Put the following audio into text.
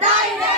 Direct!